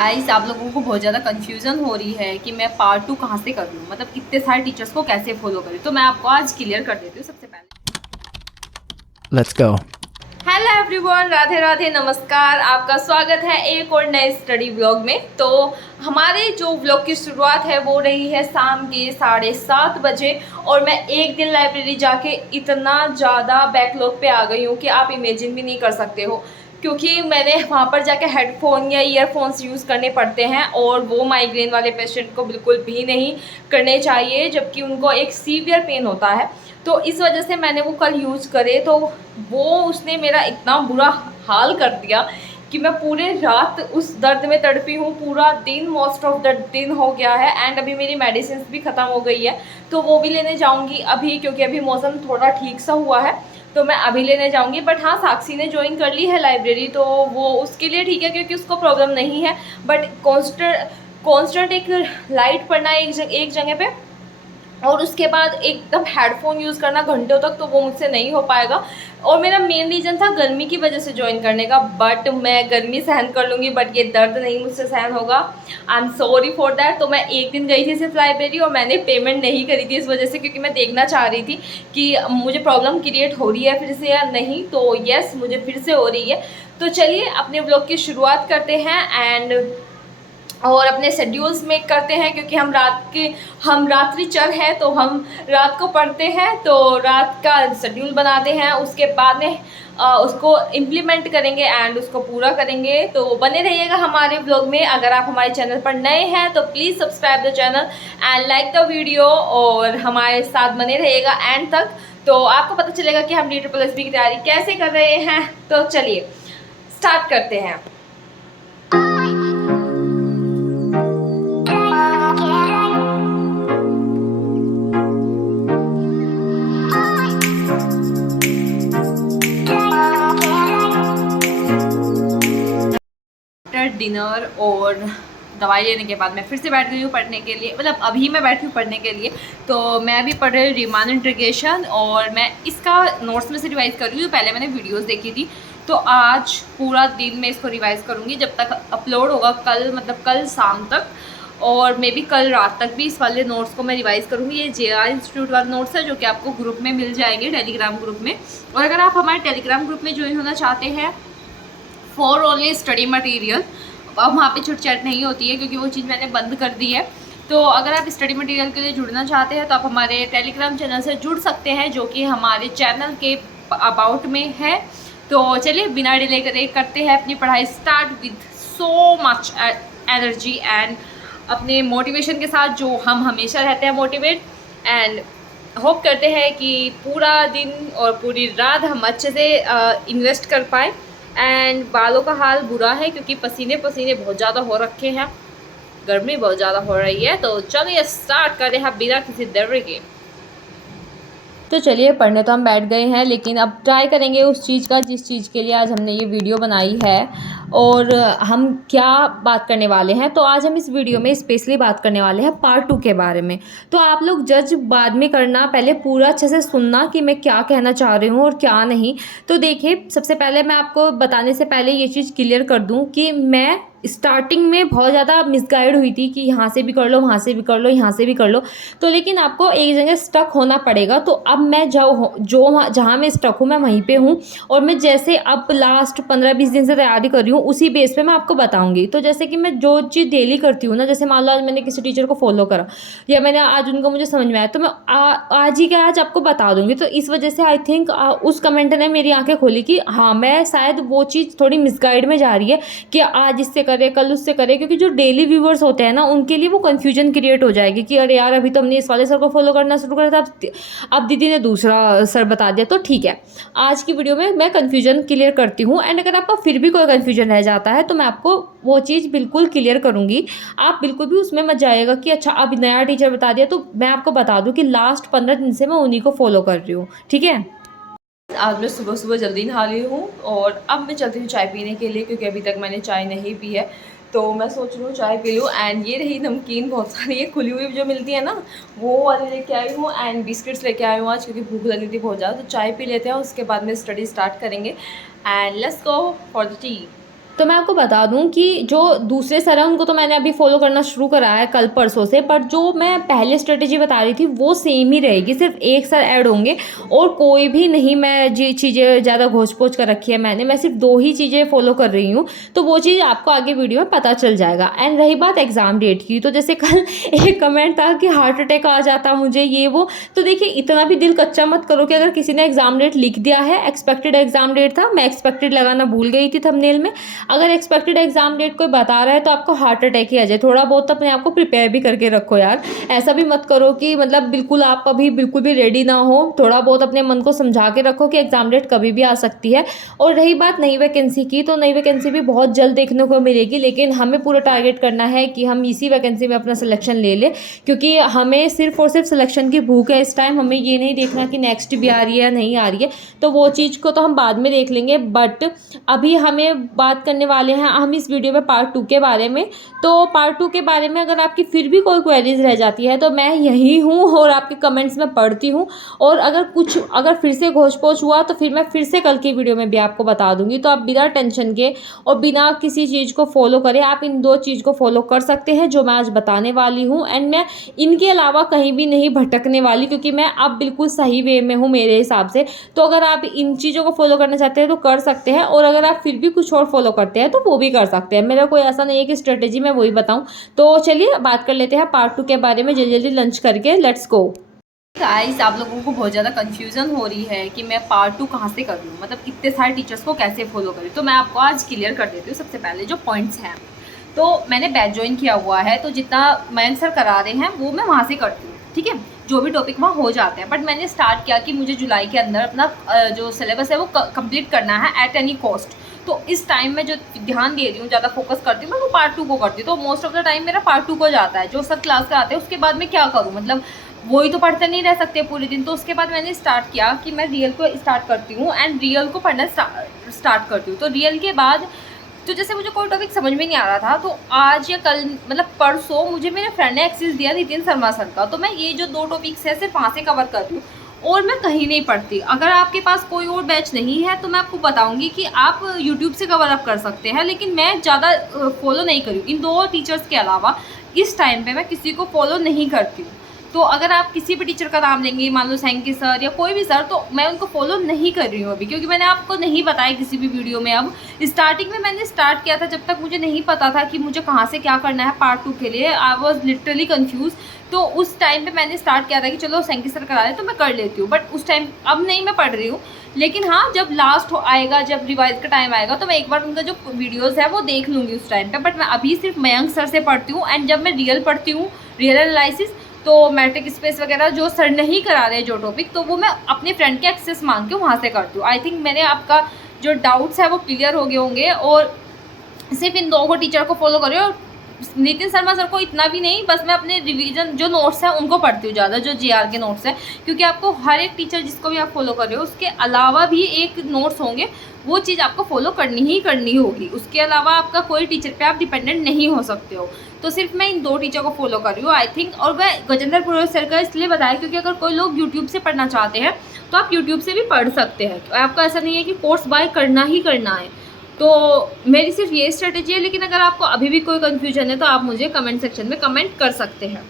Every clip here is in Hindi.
गाइस, आप लोगों को बहुत ज़्यादा कंफ्यूजन हो रही है कि मैं पार्ट 2 कहाँ से कर लूँ, मतलब इतने सारे टीचर्स को कैसे फॉलो करूँ। तो मैं आपको आज क्लियर कर देती हूँ। सबसे पहले Let's go. Hello everyone, Radhe Radhe, नमस्कार। आपका स्वागत है एक और नए स्टडी व्लॉग में। तो हमारे जो व्लॉग की शुरुआत है वो रही है शाम के 7:30 बजे, और मैं एक दिन लाइब्रेरी जाके इतना ज़्यादा बैकलॉग पे आ गई हूँ कि आप इमेजिन भी नहीं कर सकते हो। क्योंकि मैंने वहाँ पर जाके हेडफोन या ईयरफोन्स यूज़ करने पड़ते हैं, और वो माइग्रेन वाले पेशेंट को बिल्कुल भी नहीं करने चाहिए, जबकि उनको एक सीवियर पेन होता है। तो इस वजह से मैंने वो कल यूज़ करे, तो वो उसने मेरा इतना बुरा हाल कर दिया कि मैं पूरे रात उस दर्द में तड़पी हूँ। पूरा दिन, मोस्ट ऑफ द दिन हो गया है, एंड अभी मेरी मेडिसिन भी ख़त्म हो गई है, तो वो भी लेने जाऊँगी अभी, क्योंकि अभी मौसम थोड़ा ठीक सा हुआ है, तो मैं अभी लेने जाऊँगी। बट हाँ, साक्षी ने ज्वाइन कर ली है लाइब्रेरी, तो वो उसके लिए ठीक है, क्योंकि उसको प्रॉब्लम नहीं है। बट कॉन्स्टेंट एक लाइट पड़ना एक जगह पे, और उसके बाद एकदम हेडफोन यूज़ करना घंटों तक, तो वो मुझसे नहीं हो पाएगा। और मेरा मेन रीज़न था गर्मी की वजह से ज्वाइन करने का, बट मैं गर्मी सहन कर लूँगी, बट ये दर्द नहीं मुझसे सहन होगा। I am sorry for that. तो मैं एक दिन गई थी सिर्फ लाइब्रेरी, और मैंने पेमेंट नहीं करी थी इस वजह से, क्योंकि मैं देखना चाह रही थी कि मुझे प्रॉब्लम क्रिएट हो रही है फिर से या नहीं। तो येस, मुझे फिर से हो रही है। तो चलिए अपने व्लॉग की शुरुआत करते हैं एंड और अपने शेड्यूल्स में करते हैं, क्योंकि हम रात्रिचर हैं, तो हम रात को पढ़ते हैं, तो रात का शेड्यूल बनाते हैं, उसके बाद में उसको इम्प्लीमेंट करेंगे एंड उसको पूरा करेंगे। तो बने रहिएगा हमारे व्लॉग में। अगर आप हमारे चैनल पर नए हैं तो please subscribe the channel and like the video, और हमारे साथ बने रहिएगा एंड तक, तो आपको पता चलेगा कि हम DSSB की तैयारी कैसे कर रहे हैं। तो चलिए स्टार्ट करते हैं। डिनर और दवाई लेने के बाद मैं फिर से बैठ गई हूँ पढ़ने के लिए, मतलब अभी मैं बैठी हूँ पढ़ने के लिए। तो मैं अभी पढ़ रही हूँ रीमान इंटीग्रेशन, और मैं इसका नोट्स में से रिवाइज़ कर रही हूँ। पहले मैंने वीडियोस देखी थी, तो आज पूरा दिन मैं इसको रिवाइज़ करूँगी जब तक अपलोड होगा कल, मतलब कल शाम तक, और मे बी कल रात तक भी इस वाले नोट्स को मैं रिवाइज़ करूँगी। ये JR इंस्टीट्यूट वाले नोट्स है, जो कि आपको ग्रुप में मिल जाएंगे, टेलीग्राम ग्रुप में। और अगर आप हमारे टेलीग्राम ग्रुप में ज्वाइन होना चाहते हैं फॉर ओनली स्टडी मटेरियल, अब वहाँ पे छुट चैट नहीं होती है, क्योंकि वो चीज़ मैंने बंद कर दी है। तो अगर आप स्टडी मटेरियल के लिए जुड़ना चाहते हैं तो आप हमारे टेलीग्राम चैनल से जुड़ सकते हैं, जो कि हमारे चैनल के अबाउट में है। तो चलिए बिना डिले करे करते हैं अपनी पढ़ाई start with so much energy and अपने मोटिवेशन के साथ, जो हम हमेशा रहते हैं मोटिवेट। एंड होप करते हैं कि पूरा दिन और पूरी रात हम अच्छे से इन्वेस्ट कर पाएँ। एंड बालों का हाल बुरा है, क्योंकि पसीने पसीने बहुत ज़्यादा हो रखे हैं, गर्मी बहुत ज़्यादा हो रही है। तो चलिए स्टार्ट करें हम बिना किसी देरी के। तो चलिए पढ़ने तो हम बैठ गए हैं, लेकिन अब ट्राई करेंगे उस चीज़ का जिस चीज़ के लिए आज हमने ये वीडियो बनाई है। और हम क्या बात करने वाले हैं, तो आज हम इस वीडियो में स्पेशली बात करने वाले हैं पार्ट 2 के बारे में। तो आप लोग जज बाद में करना, पहले पूरा अच्छे से सुनना कि मैं क्या कहना चाह रही हूँ और क्या नहीं। तो देखिए, सबसे पहले मैं आपको बताने से पहले ये चीज़ क्लियर कर दूँ कि मैं स्टार्टिंग में बहुत ज़्यादा मिसगाइड हुई थी कि यहाँ से भी कर लो, वहाँ से भी कर लो, यहाँ से भी कर लो। तो लेकिन आपको एक जगह स्टक होना पड़ेगा। तो अब मैं जहाँ मैं स्टक हूँ मैं वहीं पे हूँ, और मैं जैसे अब लास्ट 15-20 दिन से तैयारी कर रही हूँ उसी बेस पे मैं आपको बताऊँगी। तो जैसे कि मैं जो चीज़ डेली करती हूँ ना, जैसे मान लो आज मैंने किसी टीचर को फॉलो करा, या मैंने आज उनको मुझे समझ में आया, तो मैं आज ही क्या आज आपको बता दूँगी। तो इस वजह से आई थिंक उस कमेंट ने मेरी आँखें खोली कि हाँ, मैं शायद वो चीज़ थोड़ी मिसगाइड में जा रही है कि आज इससे करे कल उससे करे, क्योंकि जो डेली व्यूवर्स होते हैं ना उनके लिए वो कन्फ्यूजन क्रिएट हो जाएगी कि अरे यार, अभी तो हमने इस वाले सर को फॉलो करना शुरू करा था, अब दीदी ने दूसरा सर बता दिया। तो ठीक है, आज की वीडियो में मैं कन्फ्यूजन क्लियर करती हूँ, एंड अगर आपका फिर भी कोई कन्फ्यूजन रह जाता है तो मैं आपको वो चीज़ बिल्कुल क्लियर करूँगी। आप बिल्कुल भी उसमें मत जाएगा कि अच्छा अब नया टीचर बता दिया। तो मैं आपको बता दूँ कि लास्ट 15 दिन से मैं उन्हीं को फॉलो कर रही हूँ, ठीक है। आज मैं सुबह सुबह जल्दी नहा ली हूँ, और अब मैं चलती हूँ चाय पीने के लिए, क्योंकि अभी तक मैंने चाय नहीं पी है। तो मैं सोच रही हूँ चाय पी लूँ। एंड ये रही नमकीन, बहुत सारी ये खुली हुई जो मिलती है ना, वो वाली लेके आई हूँ, एंड बिस्किट्स लेके आई हूँ आज, क्योंकि भूख लगी थी बहुत ज़्यादा। तो चाय पी लेते हैं, उसके बाद में स्टडी स्टार्ट करेंगे। And let's go for the T. तो मैं आपको बता दूं कि जो दूसरे सर हैं उनको तो मैंने अभी फॉलो करना शुरू करा है कल परसों से, बट जो मैं पहले स्ट्रेटेजी बता रही थी वो सेम ही रहेगी, सिर्फ एक सर ऐड होंगे और कोई भी नहीं। मैं जी चीज़ें ज़्यादा घोच पोच कर रखी है मैं सिर्फ 2 ही चीज़ें फॉलो कर रही हूँ, तो वो चीज़ आपको आगे वीडियो में पता चल जाएगा। एंड रही बात एग्ज़ाम डेट की, तो जैसे कल एक कमेंट था कि हार्ट अटैक आ जाता मुझे ये वो, तो देखिए इतना भी दिल कच्चा मत करो कि अगर किसी ने एग्ज़ाम डेट लिख दिया है, एक्सपेक्टेड एग्ज़ाम डेट था, मैं एक्सपेक्टेड लगाना भूल गई थी थंबनेल में, अगर एक्सपेक्टेड एग्ज़ाम डेट कोई बता रहा है तो आपको हार्ट अटैक ही आ जाए। थोड़ा बहुत अपने आप को प्रिपेयर भी करके रखो यार, ऐसा भी मत करो कि मतलब बिल्कुल आप अभी बिल्कुल भी रेडी ना हो। थोड़ा बहुत अपने मन को समझा के रखो कि एग्ज़ाम डेट कभी भी आ सकती है। और रही बात नई वैकेंसी की, तो नई वैकेंसी भी बहुत जल्द देखने को मिलेगी, लेकिन हमें पूरा टारगेट करना है कि हम इसी वैकेंसी में अपना सिलेक्शन ले लें, क्योंकि हमें सिर्फ और सिर्फ सिलेक्शन की भूख है इस टाइम। हमें ये नहीं देखना कि नेक्स्ट भी आ रही है या नहीं आ रही है, तो वो चीज़ को तो हम बाद में देख लेंगे। बट अभी हमें बात करने वाले हैं हम इस वीडियो में पार्ट 2 के बारे में। तो पार्ट 2 के बारे में अगर आपकी फिर भी कोई क्वेरीज रह जाती है तो मैं यही हूँ और आपके कमेंट्स में पढ़ती हूँ, और अगर फिर से घोष पोछ हुआ तो फिर मैं फिर से कल की वीडियो में भी आपको बता दूंगी। तो आप बिना टेंशन के और बिना किसी चीज़ को फॉलो करें, आप इन 2 चीज़ को फॉलो कर सकते हैं जो मैं आज बताने वाली हूँ। एंड मैं इनके अलावा कहीं भी नहीं भटकने वाली, क्योंकि मैं अब बिल्कुल सही वे में हूँ मेरे हिसाब से। तो अगर आप इन चीज़ों को फॉलो करना चाहते हैं तो कर सकते हैं, और अगर आप फिर भी कुछ और फॉलो करते हैं तो वो भी कर सकते हैं। मेरा कोई ऐसा नहीं है कि स्ट्रेटेजी मैं वही बताऊँ। तो चलिए बात कर लेते हैं पार्ट 2 के बारे में जल्दी जल्दी लंच करके। Let's go. गाइस, आप लोगों को बहुत ज़्यादा कंफ्यूजन हो रही है कि मैं पार्ट 2 कहाँ से करूँ, मतलब इतने सारे टीचर्स को कैसे फॉलो करूँ। तो मैं आपको आज क्लियर कर देती हूँ सबसे पहले जो पॉइंट्स हैं। तो मैंने बैच ज्वाइन किया हुआ है, तो जितना मयंक सर करा रहे हैं वो मैं वहाँ से करती हूँ, ठीक है, जो भी टॉपिक वहाँ हो जाते हैं। बट मैंने स्टार्ट किया कि मुझे जुलाई के अंदर अपना जो सिलेबस है वो कंप्लीट करना है एट एनी कॉस्ट। तो इस टाइम में जो ध्यान दे रही हूँ, ज़्यादा फोकस करती हूँ मैं, वो पार्ट 2 को करती हूँ। तो मोस्ट ऑफ द टाइम मेरा पार्ट 2 को जाता है। जो सर क्लास कराते हैं उसके बाद में क्या करूँ, मतलब वही तो पढ़ते नहीं रह सकते पूरे दिन। तो उसके बाद मैंने स्टार्ट किया कि मैं रियल को स्टार्ट करती हूँ एंड रियल को पढ़ना स्टार्ट करती हूँ। तो रियल के बाद तो जैसे मुझे कोई टॉपिक समझ में नहीं आ रहा था, तो आज या कल मतलब परसों मुझे मेरे फ्रेंड ने एक्सेस दिया नितिन शर्मा सर का। तो मैं ये जो 2 टॉपिक्स है सिर्फ वहाँ से कवर कर रही हूँ और मैं कहीं नहीं पढ़ती। अगर आपके पास कोई और बैच नहीं है तो मैं आपको बताऊंगी कि आप यूट्यूब से कवर अप कर सकते हैं, लेकिन मैं ज़्यादा फॉलो नहीं करी इन 2 टीचर्स के अलावा। इस टाइम पे मैं किसी को फॉलो नहीं करती हूँ। तो अगर आप किसी भी टीचर का नाम लेंगे, मान लो सैंकी सर या कोई भी सर, तो मैं उनको फॉलो नहीं कर रही हूँ अभी, क्योंकि मैंने आपको नहीं बताया किसी भी वीडियो में। अब स्टार्टिंग में मैंने स्टार्ट किया था जब तक मुझे नहीं पता था कि मुझे कहाँ से क्या करना है पार्ट 2 के लिए। I was literally confuse. तो उस टाइम पे मैंने स्टार्ट किया था कि चलो सैंकी सर करा रहे तो मैं कर लेती हूँ, बट उस टाइम अब नहीं मैं पढ़ रही हूँ। लेकिन हाँ, जब लास्ट आएगा, जब रिवाइज का टाइम आएगा, तो मैं एक बार उनका जो वीडियोस है वो देख लूँगी उस टाइम पे। बट मैं अभी सिर्फ मयंक सर से पढ़ती हूँ। एंड जब मैं रियल पढ़ती हूँ, रियल एनालिसिस, तो मैट्रिक स्पेस वगैरह जो सर नहीं करा रहे जो टॉपिक, तो वो मैं अपने फ्रेंड के एक्सेस मांग के वहाँ से करती हूँ। आई थिंक मैंने आपका जो डाउट्स है वो क्लियर हो गए होंगे। और सिर्फ इन 2 को टीचर को फॉलो करें, और नितिन शर्मा सर को इतना भी नहीं, बस मैं अपने रिवीजन जो नोट्स हैं उनको पढ़ती हूँ ज़्यादा, जो जीआर के नोट्स हैं। क्योंकि आपको हर एक टीचर जिसको भी आप फॉलो कर रहे हो उसके अलावा भी एक नोट्स होंगे, वो चीज़ आपको फॉलो करनी ही करनी होगी। उसके अलावा आपका कोई टीचर पे आप डिपेंडेंट नहीं हो सकते हो। तो सिर्फ मैं इन 2 टीचर को फॉलो कर रही हूँ आई थिंक। और मैं गजेंद्र पुरोहित सर का इसलिए बताया क्योंकि अगर कोई लोग यूट्यूब से पढ़ना चाहते हैं तो आप यूट्यूब से भी पढ़ सकते हैं। आपका ऐसा नहीं है कि कोर्स बाय करना ही करना है। तो मेरी सिर्फ ये स्ट्रेटेजी है, लेकिन अगर आपको अभी भी कोई कन्फ्यूजन है तो आप मुझे कमेंट सेक्शन में कमेंट कर सकते हैं।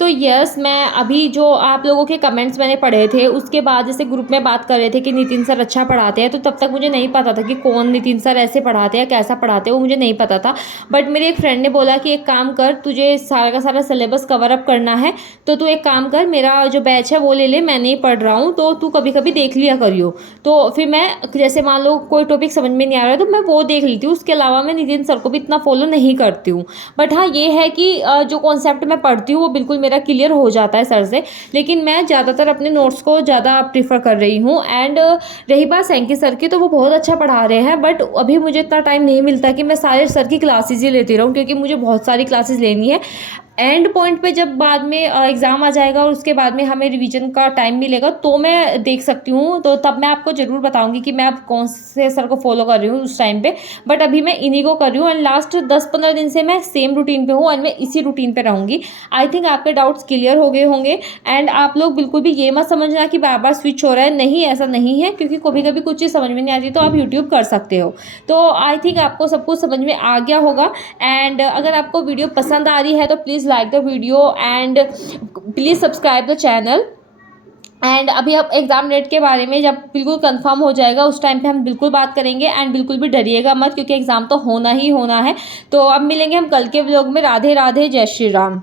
तो यस, मैं अभी जो आप लोगों के कमेंट्स मैंने पढ़े थे उसके बाद जैसे ग्रुप में बात कर रहे थे कि नितिन सर अच्छा पढ़ाते हैं, तो तब तक मुझे नहीं पता था कि कौन नितिन सर ऐसे पढ़ाते हैं, कैसा पढ़ाते हैं, वो मुझे नहीं पता था। बट मेरे एक फ्रेंड ने बोला कि एक काम कर, तुझे सारा का सारा सिलेबस कवर अप करना है तो तू एक काम कर, मेरा जो बैच है वो ले ले, मैं नहीं पढ़ रहा हूँ तो तू कभी कभी देख लिया करियो। तो फिर मैं जैसे मान लो कोई टॉपिक समझ में नहीं आ रहा है तो मैं वो देख लेती हूँ। उसके अलावा मैं नितिन सर को भी इतना फॉलो नहीं करती हूँ। बट हाँ, ये है कि जो कॉन्सेप्ट मैं पढ़ती हूँ वो बिल्कुल मेरा क्लियर हो जाता है सर से, लेकिन मैं ज़्यादातर अपने नोट्स को ज़्यादा प्रीफर कर रही हूँ। एंड रही बात सैंकी सर की, तो वो बहुत अच्छा पढ़ा रहे हैं, बट अभी मुझे इतना टाइम नहीं मिलता कि मैं सारे सर की क्लासेस ही लेती रहूँ, क्योंकि मुझे बहुत सारी क्लासेस लेनी है। एंड पॉइंट पे जब बाद में एग्ज़ाम आ जाएगा और उसके बाद में हमें रिवीजन का टाइम मिलेगा तो मैं देख सकती हूँ, तो तब मैं आपको ज़रूर बताऊँगी कि मैं अब कौन से सर को फॉलो कर रही हूँ उस टाइम पे। बट अभी मैं इन्हीं को कर रही हूँ एंड लास्ट 10-15 दिन से मैं सेम रूटीन पे हूँ एंड मैं इसी रूटीन पे रहूँगी। आई थिंक आपके डाउट्स क्लियर हो गए होंगे एंड आप लोग बिल्कुल भी ये मत समझना कि बार बार स्विच हो रहा है, नहीं ऐसा नहीं है, क्योंकि कभी कभी कुछ चीज़ समझ में नहीं आती तो आप यूट्यूब कर सकते हो। तो आई थिंक आपको सब कुछ समझ में आ गया होगा एंड अगर आपको वीडियो पसंद आ रही है तो please like the video and please subscribe the channel. And अभी अब एग्ज़ाम डेट के बारे में जब बिल्कुल कंफर्म हो जाएगा उस टाइम पे हम बिल्कुल बात करेंगे एंड बिल्कुल भी डरिएगा मत, क्योंकि एग्ज़ाम तो होना ही होना है। तो अब मिलेंगे हम कल के व्लॉग में। राधे राधे, जय श्री राम।